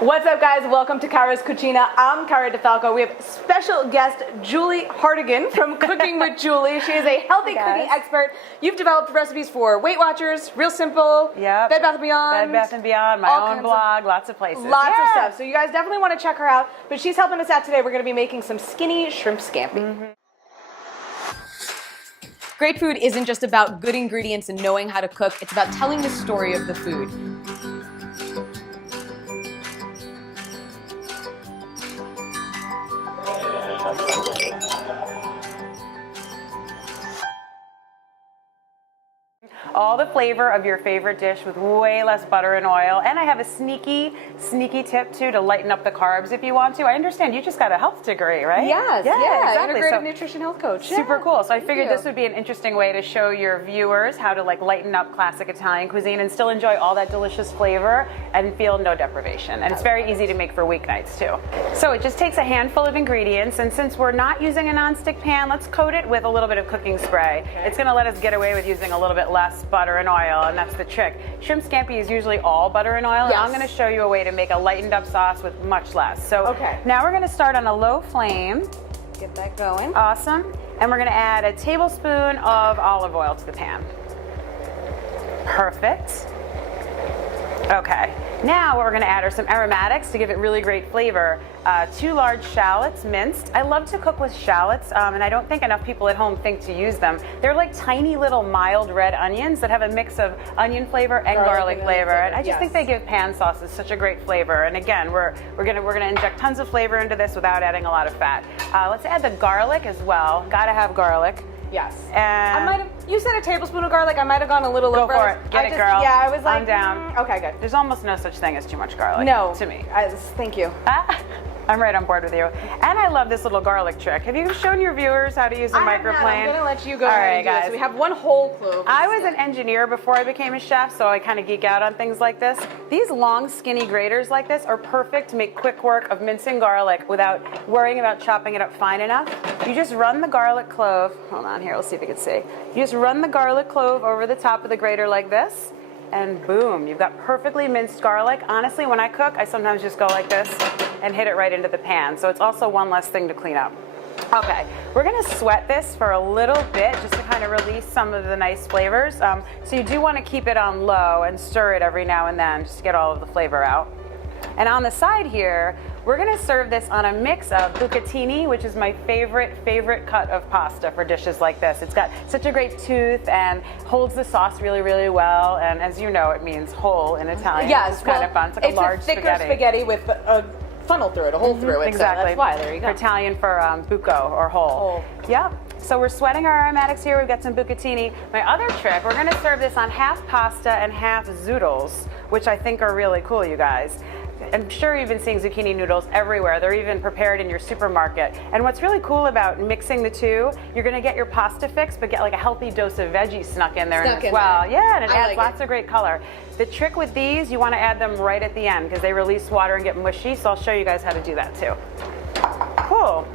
What's up, guys? Welcome to Cara's Cucina. I'm Cara Di Falco. We have special guest Julie Hartigan from Cooking with Julie. She is a healthy cooking expert. You've developed recipes for Weight Watchers, Real Simple, Bed Bath & Beyond. Bed Bath & Beyond, my own blog, lots of places. Lots of stuff. So you guys definitely want to check her out. But she's helping us out today. We're going to be making some skinny shrimp scampi. Great food isn't just about good ingredients and knowing how to cook. It's about telling the story of the food. All the flavor of your favorite dish with way less butter and oil. And I have a sneaky tip too to lighten up the carbs if you want to. I understand you just got a health degree, right? Yes, yeah, exactly. Integrative nutrition health coach. Super cool. So I figured this would be an interesting way to show your viewers how to lighten up classic Italian cuisine and still enjoy all that delicious flavor and feel no deprivation. And it's very easy to make for weeknights too. So it just takes a handful of ingredients, and since we're not using a nonstick pan, let's coat it with a little bit of cooking spray. Okay. It's going to let us get away with using a little bit less butter and oil, and that's the trick. Shrimp scampi is usually all butter and oil, and I'm going to show you a way to make a lightened up sauce with much less. So now we're going to start on a low flame. Get that going. Awesome. And we're going to add a tablespoon of olive oil to the pan. Perfect. Okay. Now what we're going to add are some aromatics to give it really great flavor. 2 large shallots minced. I love to cook with shallots, and I don't think enough people at home think to use them. They're like tiny little mild red onions that have a mix of onion flavor and garlic flavor. And I just think they give pan sauces such a great flavor. And again, we're gonna inject tons of flavor into this without adding a lot of fat. Let's add the garlic as well. Gotta have garlic. Yes. And you said a tablespoon of garlic. I might have gone a little over. Go for it. Get it, girl. Yeah, I was like, I'm down. Okay, good. There's almost no such thing as too much garlic. No. To me. Thank you. I'm right on board with you. And I love this little garlic trick. Have you shown your viewers how to use a microplane? I'm going to let you go All ahead right, and do guys. this. We have 1 whole clove. I was an engineer before I became a chef, so I kind of geek out on things like this. These long, skinny graters like this are perfect to make quick work of mincing garlic without worrying about chopping it up fine enough. You just run the garlic clove. Hold on here, let's see if you can see. You just run the garlic clove over the top of the grater like this, and boom, you've got perfectly minced garlic. Honestly, when I cook, I sometimes just go like this and hit it right into the pan. So it's also one less thing to clean up. Okay, we're gonna sweat this for a little bit just to kind of release some of the nice flavors. So you do want to keep it on low and stir it every now and then just to get all of the flavor out. And on the side here, we're going to serve this on a mix of bucatini, which is my favorite cut of pasta for dishes like this. It's got such a great tooth and holds the sauce really, really well. And as you know, it means whole in Italian. Yes, it's kind of fun. It's like a large thicker spaghetti with a funnel through it, a hole through it. Exactly. So that's why. There you go. Italian for buco or whole. Yep. So we're sweating our aromatics here. We've got some bucatini. My other trick, we're going to serve this on half pasta and half zoodles, which I think are really cool, you guys. I'm sure you've been seeing zucchini noodles everywhere. They're even prepared in your supermarket. And what's really cool about mixing the two, you're going to get your pasta fix, but get like a healthy dose of veggies snuck in there as well. Yeah, and it adds lots of great color. The trick with these, you want to add them right at the end because they release water and get mushy. So I'll show you guys how to do that too. Cool.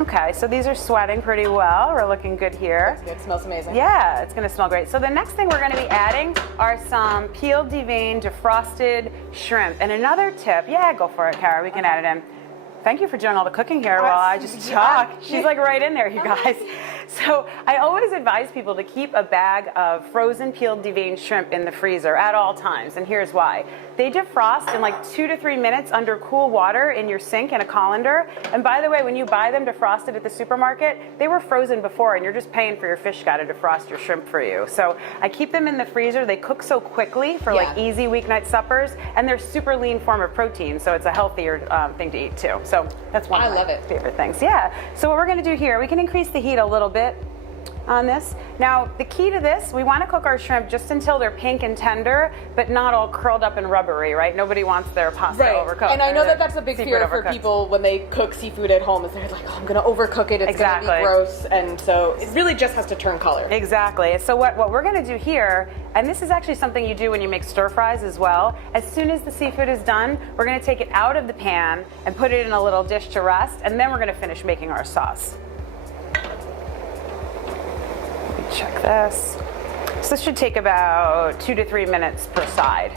Okay, so these are sweating pretty well. We're looking good here. It smells amazing. Yeah, it's going to smell great. So the next thing we're going to be adding are some peeled, deveined, defrosted shrimp. And another tip, go for it, Cara. We can add it in. Thank you for doing all the cooking here while I just talk. She's like right in there, you guys. So I always advise people to keep a bag of frozen peeled deveined shrimp in the freezer at all times, and here's why. They defrost in like 2 to 3 minutes under cool water in your sink in a colander. And by the way, when you buy them defrosted at the supermarket, they were frozen before, and you're just paying for your fish guy to defrost your shrimp for you. So I keep them in the freezer. They cook so quickly for like easy weeknight suppers, and they're super lean form of protein, so it's a healthier thing to eat too. So that's one of my favorite things. Yeah. So what we're going to do here, we can increase the heat a little bit on this. Now, the key to this, we want to cook our shrimp just until they're pink and tender, but not all curled up and rubbery, right? Nobody wants their pasta overcooked. And I know that that's a big fear for people when they cook seafood at home, is they're like, oh, I'm going to overcook it, it's going to be gross, and so it really just has to turn color. Exactly. So what we're going to do here, and this is actually something you do when you make stir fries as well, as soon as the seafood is done, we're going to take it out of the pan and put it in a little dish to rest, and then we're going to finish making our sauce. Check this. So this should take about 2 to 3 minutes per side.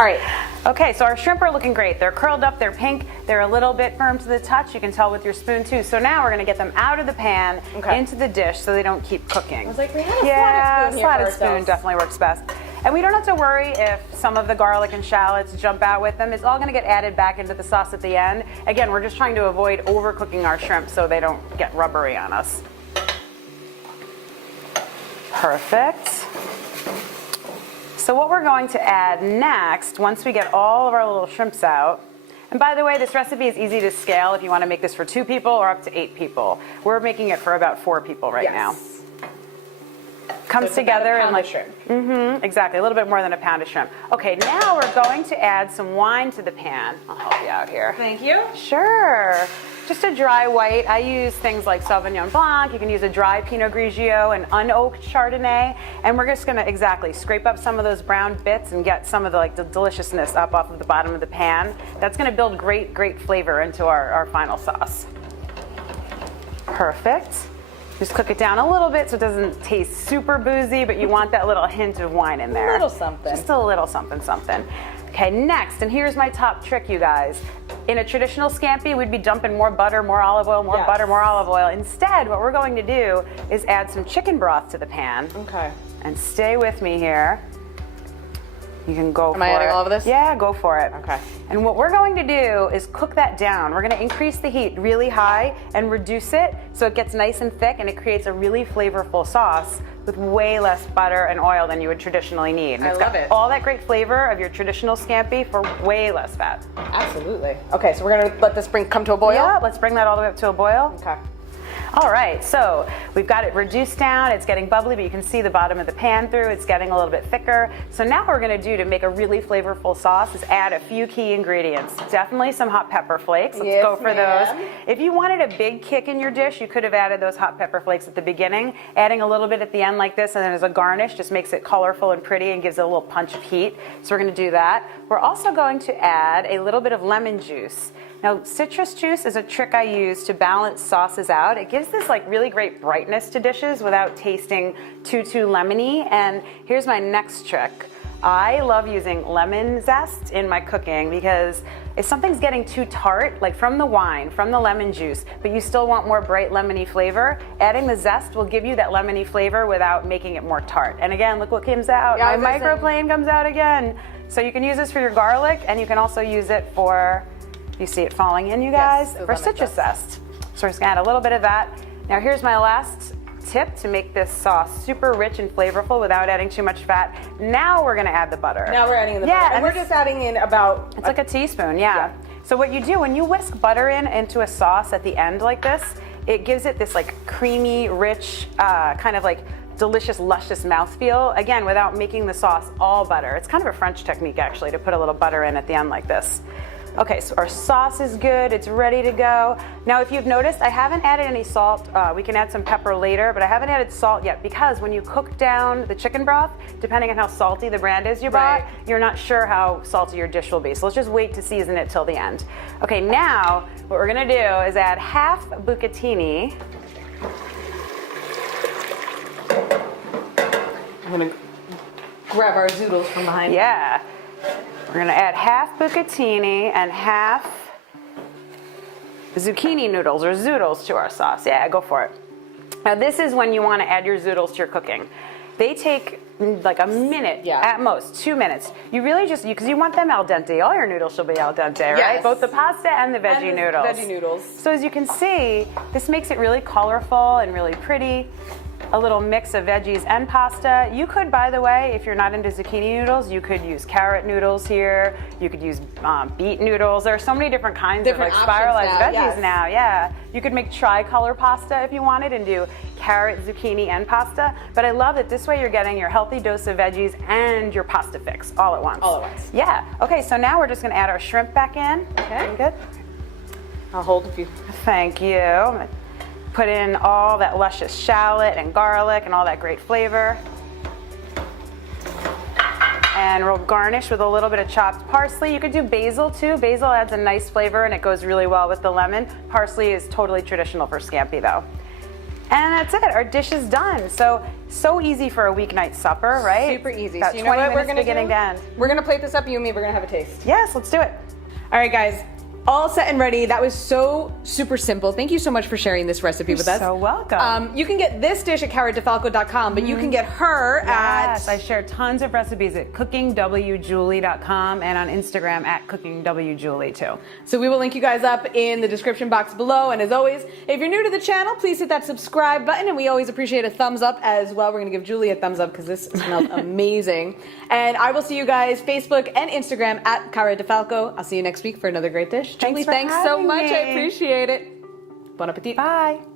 All right. Okay, so our shrimp are looking great. They're curled up, they're pink, they're a little bit firm to the touch. You can tell with your spoon too. So now we're gonna get them out of the pan into the dish so they don't keep cooking. I was like, we had a slotted spoon here slotted for spoon ourselves. definitely works best. And we don't have to worry if some of the garlic and shallots jump out with them. It's all gonna get added back into the sauce at the end. Again, we're just trying to avoid overcooking our shrimp so they don't get rubbery on us. Perfect. So what we're going to add next, once we get all of our little shrimps out, and by the way, this recipe is easy to scale if you want to make this for 2 people or up to 8 people. We're making it for about 4 people right now. Comes together and like shrimp. Exactly, a little bit more than a pound of shrimp. Okay, now we're going to add some wine to the pan. I'll help you out here. Thank you. Sure. Just a dry white. I use things like Sauvignon Blanc. You can use a dry Pinot Grigio, an unoaked Chardonnay, and we're just gonna scrape up some of those brown bits and get some of the deliciousness up off of the bottom of the pan. That's gonna build great flavor into our final sauce. Perfect. Just cook it down a little bit so it doesn't taste super boozy, but you want that little hint of wine in there. A little something. Just a little something. Okay, next, and here's my top trick, you guys. In a traditional scampi, we'd be dumping more butter, more olive oil, more butter, more olive oil. Instead, what we're going to do is add some chicken broth to the pan. Okay. And stay with me here. You can go for it. Am I adding all of this? Yeah, go for it. Okay. And what we're going to do is cook that down. We're going to increase the heat really high and reduce it so it gets nice and thick and it creates a really flavorful sauce with way less butter and oil than you would traditionally need. And I it's love got it. all that great flavor of your traditional scampi for way less fat. Absolutely. Okay, so we're gonna let this come to a boil? Yeah, let's bring that all the way up to a boil. Okay. All right, so we've got it reduced down. It's getting bubbly, but you can see the bottom of the pan through. It's getting a little bit thicker. So now what we're gonna do to make a really flavorful sauce is add a few key ingredients. Definitely some hot pepper flakes. Let's go for those. If you wanted a big kick in your dish, you could have added those hot pepper flakes at the beginning. Adding a little bit at the end like this and then as a garnish just makes it colorful and pretty and gives it a little punch of heat. So we're gonna do that. We're also going to add a little bit of lemon juice. Now, citrus juice is a trick I use to balance sauces out. It gives this really great brightness to dishes without tasting too lemony. And here's my next trick. I love using lemon zest in my cooking because if something's getting too tart, like from the wine, from the lemon juice, but you still want more bright lemony flavor, adding the zest will give you that lemony flavor without making it more tart. And again, look what comes out. Yeah, my microplane comes out again. So you can use this for your garlic and you can also use it for, you see it falling in, you guys, for citrus zest. So we're just gonna add a little bit of that. Now here's my last tip to make this sauce super rich and flavorful without adding too much fat. Now we're gonna add the butter. Now we're adding the butter. And we're just adding in about... It's like a teaspoon, yeah. So what you do, when you whisk butter into a sauce at the end like this, it gives it this creamy, rich, kind of delicious, luscious mouthfeel, again, without making the sauce all butter. It's kind of a French technique, actually, to put a little butter in at the end like this. Okay, so our sauce is good, it's ready to go. Now, if you've noticed, I haven't added any salt. We can add some pepper later, but I haven't added salt yet because when you cook down the chicken broth, depending on how salty the brand is you bought, you're not sure how salty your dish will be. So let's just wait to season it till the end. Okay, now what we're gonna do is add half bucatini. I'm gonna grab our zoodles from behind. Yeah. We're gonna add half bucatini and half zucchini noodles or zoodles to our sauce. Yeah, go for it. Now this is when you wanna add your zoodles to your cooking. They take a minute, at most, 2 minutes. You really just, because you want them al dente. All your noodles should be al dente, right? Both the pasta and the veggie noodles. Veggie noodles. So as you can see, this makes it really colorful and really pretty. A little mix of veggies and pasta. You could, by the way, if you're not into zucchini noodles, you could use carrot noodles here. You could use beet noodles. There are so many different kinds of spiralized veggies now. Yeah, you could make tricolor pasta if you wanted and do carrot, zucchini, and pasta. But I love that this way you're getting your healthy dose of veggies and your pasta fix all at once. All at once. Yeah. Okay, so now we're just going to add our shrimp back in. Okay. Good. I'll hold a few. Thank you. Put in all that luscious shallot and garlic and all that great flavor. And we'll garnish with a little bit of chopped parsley. You could do basil too. Basil adds a nice flavor and it goes really well with the lemon. Parsley is totally traditional for scampi though. And that's it. Our dish is done. So easy for a weeknight supper, right? Super easy. About So you know what we're gonna beginning do? to end. We're gonna plate this up. You and me. We're gonna have a taste. Yes, let's do it. All right, guys. All set and ready. That was so super simple. Thank you so much for sharing this recipe with us. So welcome. You can get this dish at caradifalco.com, but you can get her Yes, I at... share tons of recipes at cookingwjulie.com and on Instagram at cookingwjulie too. So we will link you guys up in the description box below. And as always, if you're new to the channel, please hit that subscribe button. And we always appreciate a thumbs up as well. We're going to give Julie a thumbs up because this smells amazing. And I will see you guys Facebook and Instagram at Cara Di Falco. I'll see you next week for another great dish. Julie, thanks so having much. me. I appreciate it. Bon appetit. Bye.